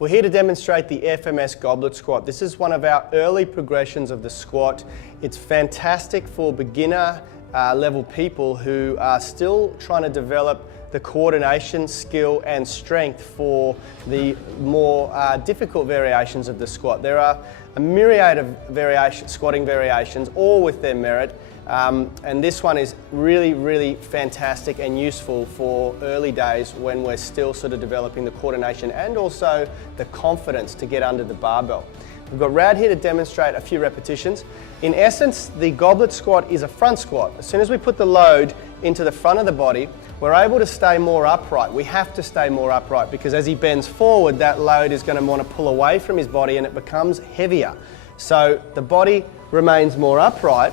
We're here to demonstrate the FMS Goblet Squat. This is one of our early progressions of the squat. It's fantastic for beginner level people who are still trying to develop the coordination, skill and strength for the more difficult variations of the squat. There are a myriad of squatting variations, all with their merit. And this one is really fantastic and useful for early days when we're still sort of developing the coordination and also the confidence to get under the barbell. We've got Rad here to demonstrate a few repetitions. In essence, the goblet squat is a front squat. As soon as we put the load into the front of the body, we're able to stay more upright. We have to stay more upright because as he bends forward, that load is going to want to pull away from his body and it becomes heavier. So the body remains more upright,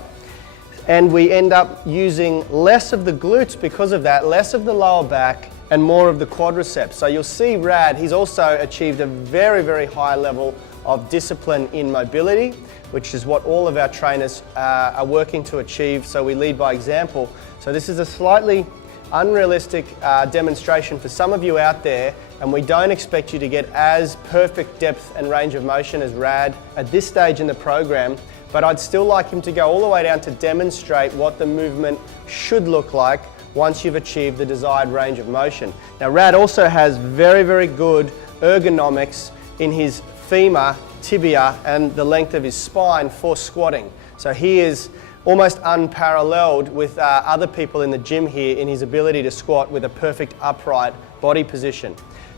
and we end up using less of the glutes because of that, less of the lower back and more of the quadraceps. So you'll see Rad, he's also achieved a very high level of discipline in mobility, which is what all of our trainers are working to achieve, so we lead by example. So this is a slightly unrealistic demonstration for some of you out there, and we don't expect you to get as perfect depth and range of motion as Rad at this stage in the program. But I'd still like him to go all the way down to demonstrate what the movement should look like once you've achieved the desired range of motion. Now Rad also has very good ergonomics in his femur, tibia and the length of his spine for squatting. So he is almost unparalleled with other people in the gym here in his ability to squat with a perfect upright body position.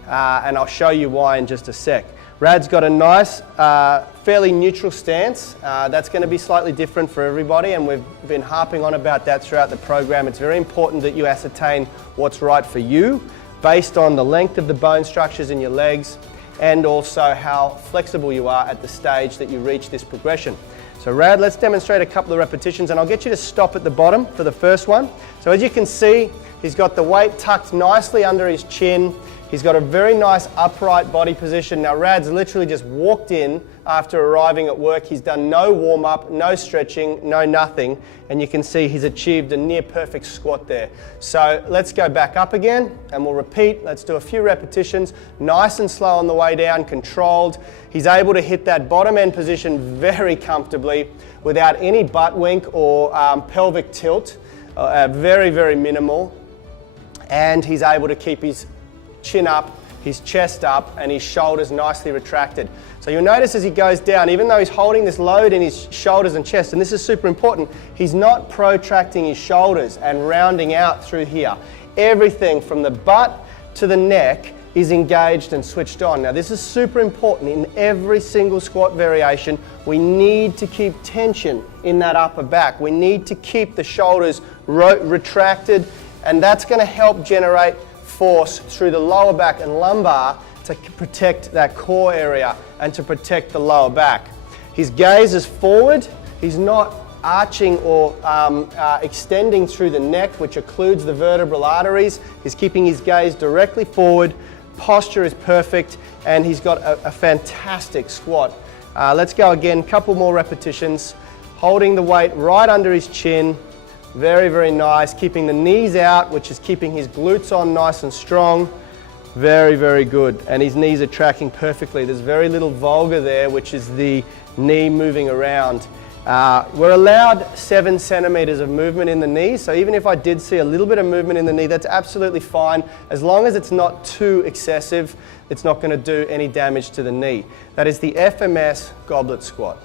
And I'll show you why in just a sec. Rad's got a nice, fairly neutral stance. That's going to be slightly different for everybody, and we've been harping on about that throughout the program. It's very important that you ascertain what's right for you based on the length of the bone structures in your legs and also how flexible you are at the stage that you reach this progression. So Rad, let's demonstrate a couple of repetitions, and I'll get you to stop at the bottom for the first one. So as you can see, he's got the weight tucked nicely under his chin. He's got a very nice upright body position. Now Rad's literally just walked in after arriving at work. He's done no warm up, no stretching, no nothing. And you can see he's achieved a near perfect squat there. So let's go back up again and we'll repeat. Let's do a few repetitions, nice and slow on the way down, controlled. He's able to hit that bottom end position very comfortably without any butt wink or pelvic tilt, very minimal. And he's able to keep his chin up, his chest up and his shoulders nicely retracted. So you'll notice as he goes down, even though he's holding this load in his shoulders and chest, and this is super important, he's not protracting his shoulders and rounding out through here. Everything from the butt to the neck is engaged and switched on. Now this is super important in every single squat variation. We need to keep tension in that upper back. We need to keep the shoulders retracted, and that's going to help generate force through the lower back and lumbar to protect that core area and to protect the lower back. His gaze is forward. He's not arching or extending through the neck, which occludes the vertebral arteries. He's keeping his gaze directly forward. Posture is perfect, and he's got a fantastic squat. Let's go again, couple more repetitions. Holding the weight right under his chin. Very nice, keeping the knees out, which is keeping his glutes on nice and strong. Very good, and his knees are tracking perfectly. There's very little vulgar there, which is the knee moving around. We're allowed 7 centimeters of movement in the knee, so even if I did see a little bit of movement in the knee, that's absolutely fine. As long as it's not too excessive, it's not going to do any damage to the knee. That is the FMS Goblet Squat.